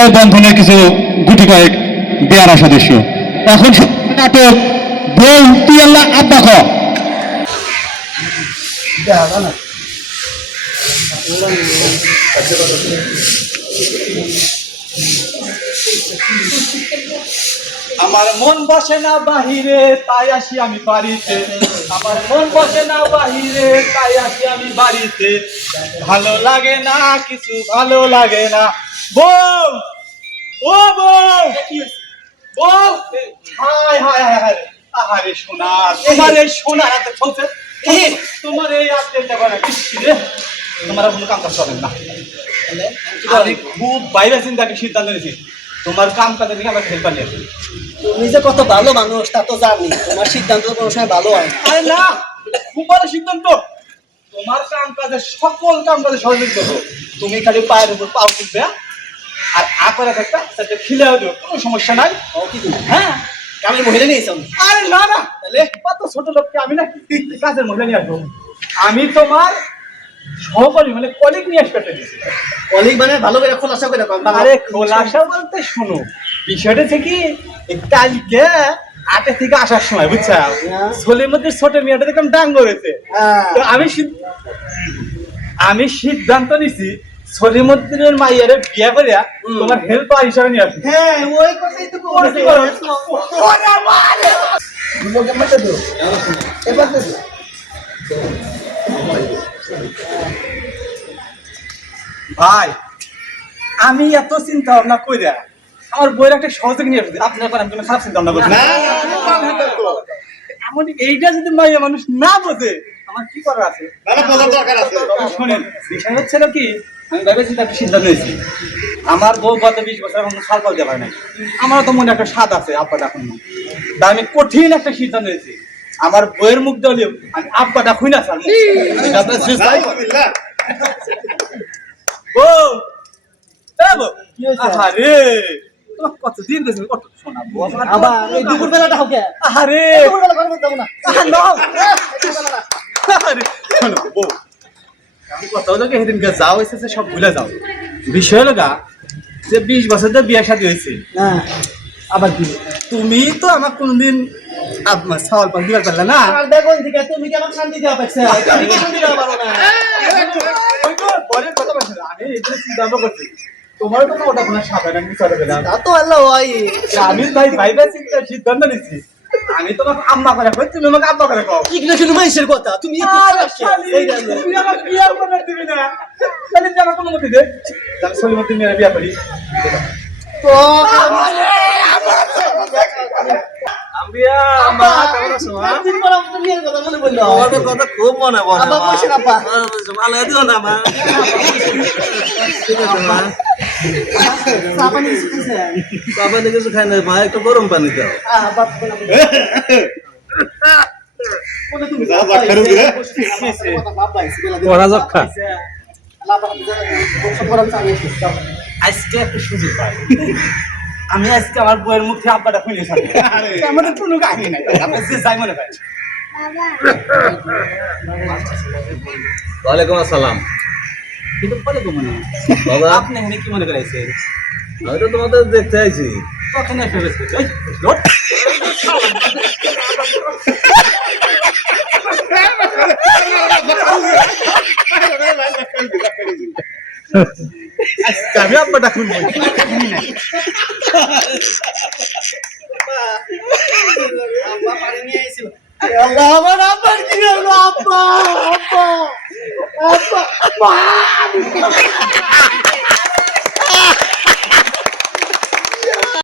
বিবাহ বন্ধনের কিছু গুটি কয়েক দেয়ারা সদস্য এখন নাটক বউ, তুই আল্লাহ আব্বা খ। আমার মন বসে না বাহিরে, তাই আসি আমি বাড়িতে। আমার মন বসে না বাহিরে, তাই আসি আমি বাড়িতে। ভালো লাগে না, কিছু ভালো লাগে না। বউ ও বউ বউ হায় হায় হায় হায়। আহারে সোনা তোমার এই সোনা এত চলছে। তোমার এই আপডেটটা করে কিচ্ছু রে তোমার কোনো কাম কাজ হবে না। আমি খুব বাইরে চিন্তা সিদ্ধান্ত নিয়েছি। তোমার কাম কাজের দিকে আমার হেল্পার নিয়ে তুমি যে কত ভালো মানুষ তা তো জানি। তোমার সিদ্ধান্ত কোনো সময় ভালো হয় আরে না খুব ভালো সিদ্ধান্ত। তোমার কাম কাজের সকল কাম কাজে সহযোগিতা তুমি খালি পায়ের উপর পাও তুলবে আর আ করে থাকবে সেটা খিলেও দিও কোনো সমস্যা নাই। ও কি হ্যাঁ? আমি মহিলা আমি আরে না না। তাহলে? কত ছোট লোককে আমি না কাজের মহিলা নিয়ে আসব। আমি তোমার সহকর্মী মানে কলিগ নিয়ে আসবে একটা দিয়েছি অনেক মানে ভালো করে খোলাসা করে আরে খোলাসা বলতে শোনো বিষয়টা হচ্ছে কি এই কালকে আটে থেকে আসার সময় বুঝছা? হ্যাঁ। ছোলের মধ্যে ছোট মেয়েটা দেখলাম ডাঙ্গ রয়েছে হ্যাঁ। আমি আমি সিদ্ধান্ত নিছি সলিমুদ্দিনের মাইয়ারে বিয়ে করে তোমার হেল্পার হিসাবে নিয়ে আসব হ্যাঁ ওই কথাই তো বলছি। লোকে মতে দাও। এবার দাও। ভাই আমি এত চিন্তা ভাবনা কইরা আমার বইয়ের একটা সহযোগ নিয়ে আসবে। আপনার পর আমি কোনো খারাপ চিন্তা ভাবনা করছি এমন এইটা যদি মাইয়া মানুষ না বোঝে আমার কি করার আছে? শোনেন বিষয় হচ্ছে কি আমি ভেবেছি একটা সিদ্ধান্ত নিয়েছি। আমার বউ গত বিশ বছর এখন সাল পাল দেওয়া নাই। আমারও তো মনে একটা স্বাদ আছে আব্বাটা এখন তা আমি কঠিন একটা সিদ্ধান্ত নিয়েছি। আমার বইয়ের মুখ দলীয় আমি আব্বাটা খুই না স্যার। বউ! কতদিন গেছে কত শোনা আবার এই দুপুর বেলাটা হোক আহারে! দুপুর বেলা করব যাব না। আরে, শোনো, বউ, আমি কথা হলো সেদিনকে সব ভুলে যাও। বিষয় হলো গা, যে বিশ বছর ধরে বিয়ে শাদী হয়েছে। হ্যাঁ। আবার কি? তুমি তো আমার কোনদিন আপনার পাল দিবার পারলে না? আমার বেগুন দিকে তুমি কি আমার শান্তি দেওয়া পাইছে তুমি কি শান্তি দেওয়া পারো না? পরের কথা বলছি আমি এই চিন্তা করছি। তোমারও তো ওটা কোনো সাধারণ কিছু হবে না তা তো আল্লাহ ওই আমি ভাই ভাই ভাই সিদ্ধান্ত নিচ্ছি আমি তোমাকে আম্মা করে কই তুমি আমাকে আব্বা করে কও কি শুধু মানুষের কথা তুমি এই জানো। তুই আমার বিয়ার করে দিবি না। তাহলে আমার কোনো মতে দে। আমি বিয়া করি। তো আম্বিয়া আম্মা কেমন আছো মা দিন পর আমার কথা মনে পড়ল তোমাদের কথা খুব মনে পড়ে আব্বা মা। আব্বা। ভালো দিও না মা ঠিক আছে মা চা পানি কিছু খাই না মা একটু গরম পানি দাও। আজকে একটা সুযোগ পাই। আমি আজকে আমার বইয়ের মুখে আব্বাটা খুলে আমাদের কোনো কাহিনী নাই আপনার যে যাই মনে পাই ওয়ালাইকুম আসসালাম কিন্তু বলে তো মনে বাবা আপনি এখানে কি মনে করাইছেন আমি তো তোমাদের দেখতে আইছি তখন লোট। আজকে আমি। এ আল্লাহ, আমার আব্বার কি হলো? আব্বা, আব্বা, Opa!